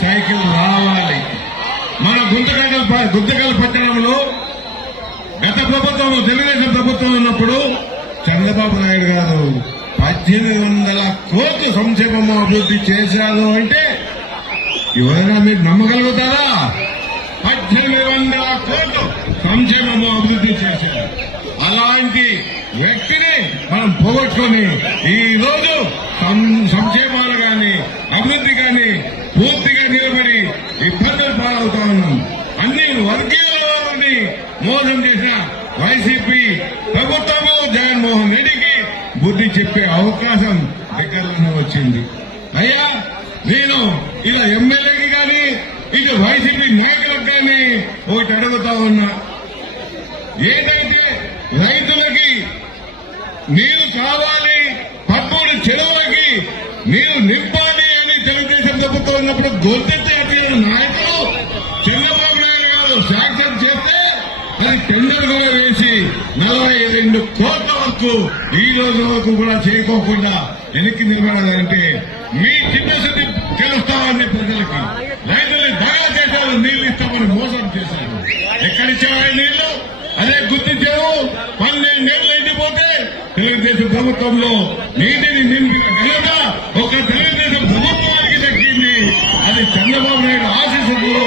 Cycle రావాలి. మన గుంతకల్ పట్టణంలో గత ప్రభుత్వం తెలుగుదేశం ప్రభుత్వం ఉన్నప్పుడు చంద్రబాబు నాయుడు గారు 1800 కోట్లు సంక్షేమం అభివృద్ధి చేశారు అంటే ఎవరైనా మీకు నమ్మగలుగుతారా? 1800 కోట్లు సంక్షేమం అభివృద్ధి చేశారు. అలాంటి వ్యక్తిని మనం పోగొట్టుకుని ఈ రోజు సంక్షేమాలు గాని అభివృద్ధి గాని పూర్తిగా నిలబడి ఇబ్బందులు పాలవుతా ఉన్నాం. అన్ని వర్గీయులని మోసం చేసిన వైసీపీ ప్రభుత్వము జగన్మోహన్ రెడ్డికి బుద్ధి చెప్పే అవకాశం దగ్గరలోనే వచ్చింది. అయ్యా, నేను ఇలా ఎమ్మెల్యేకి కానీ ఇటు వైసీపీ నాయకులకు కానీ ఒకటి అడుగుతా ఉన్నా. ఏదైతే రైతులకి నీరు కావాలి, 13 చెరువులకి నీరు నింపాలి అని తెలుగుదేశం ప్రభుత్వం ఉన్నప్పుడు గొంతెత్తి అడిగిన నాయకులు చంద్రబాబు నాయుడు గారు శాంక్షన్ చేస్తే అది టెండర్ కూడా వేసి 42 కోట్ల వరకు ఈ రోజు వరకు కూడా చేయకోకుండా వెనక్కి నిలబడాలంటే మీ చిత్తశుద్ధి తెలుస్తామని ప్రజలకి. రైతుల్ని దగా చేశారు, నీళ్లు ఇస్తామని మోసం చేశారు. ఎక్కడిచ్చారు నీళ్లు? అదే గుర్తించారు. 12 ఏళ్లు ఎండిపోతే తెలుగుదేశం ప్రభుత్వంలో నీటిని నింపిన ఘనత ఒక తెలుగుదేశం ప్రభుత్వానికి దక్కింది. అది చంద్రబాబు నాయుడు ఆశీస్సులు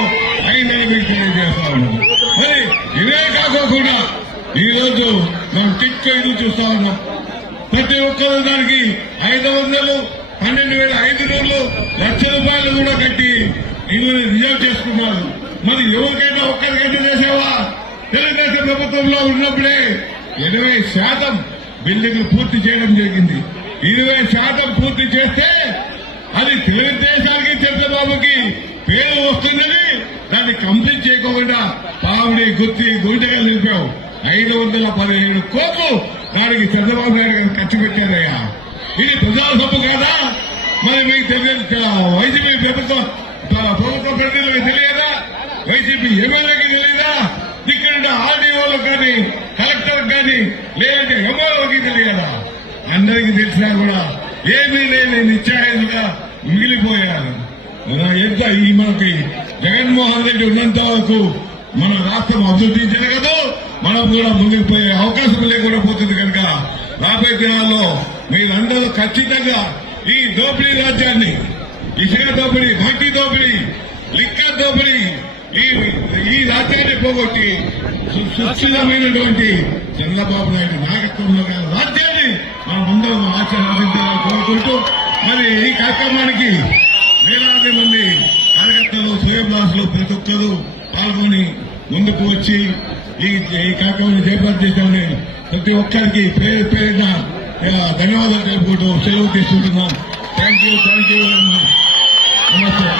అయిందని మీకు తెలియజేస్తా ఉన్నాం. మరి ఇవే కాకోకుండా ఈ రోజు మనం టిక్ ఇది చూస్తా ఉన్నాం. ప్రతి ఒక్కరు దానికి 500, 12,500, లక్ష రూపాయలు కూడా కట్టి ఇళ్ళని రిజర్వ్ చేసుకున్నారు. మరి ఎవరికైనా ఒక్కరికైనా చేసేవా? తెలుగుదేశం ప్రభుత్వంలో ఉన్నప్పుడే 20% బిల్డింగ్లు పూర్తి చేయడం జరిగింది. 20% పూర్తి చేస్తే అది తెలుగుదేశానికి చంద్రబాబుకి పేరు వస్తుందని దాన్ని కంప్లీట్ చేయకుండా పావుడి గుత్తి గుంటగా నిలిపావు. 517 కోట్లు దానికి చంద్రబాబు నాయుడు గారు ఖర్చు పెట్టారయ్యా. ఇది ప్రజా సొమ్ము కాదా? మరి మీకు తెలియదు. వైసీపీ ప్రభుత్వ ప్రతినిధులకు తెలియదా? వైసీపీ ఎమ్మెల్యేకి తెలియదా? ఇక్కడ ఆర్డీఓలకు కానీ కలెక్టర్ కానీ లేదంటే ఎంఆర్ఓకి తెలియదా? అందరికీ తెలిసినా కూడా ఏమీ లేని నిశ్చయంగా మిగిలిపోయారు. ఎంత ఈ మనకి జగన్మోహన్ రెడ్డి ఉన్నంత వరకు మన రాష్ట్రం అభివృద్ధి జరగదు, మనం కూడా ముందుకు పోయే అవకాశం లేకుండా పోతుంది. కనుక రాబోయే దినాల్లో మీరందరూ ఖచ్చితంగా ఈ దోపిడీ రాజ్యాన్ని, ఇసుక దోపిడీ, మట్టి దోపిడీ, లిక్కర్ దోపిడీ, ఈ రాజ్యాన్ని పోగొట్టి సుస్థిరమైనటువంటి చంద్రబాబు నాయుడు నాయకత్వంలో రాజ్యాన్ని మనం అందరం ఆచరించాలని కోరుకుంటూ మరి ఈ కార్యక్రమానికి వేలాది మంది కార్యకర్తలు, శ్రేయభిలాషులు ప్రతి ఒక్కరూ పాల్గొని ముందుకు వచ్చి ఈ కార్యక్రమాన్ని చేపట్టి చేశామని ప్రతి ఒక్కరికి పేరు పేరున ధన్యవాదాలు తెలుపుకుంటూ సెలవు తీసుకుంటున్నాం. Thank you very much. నమస్తే.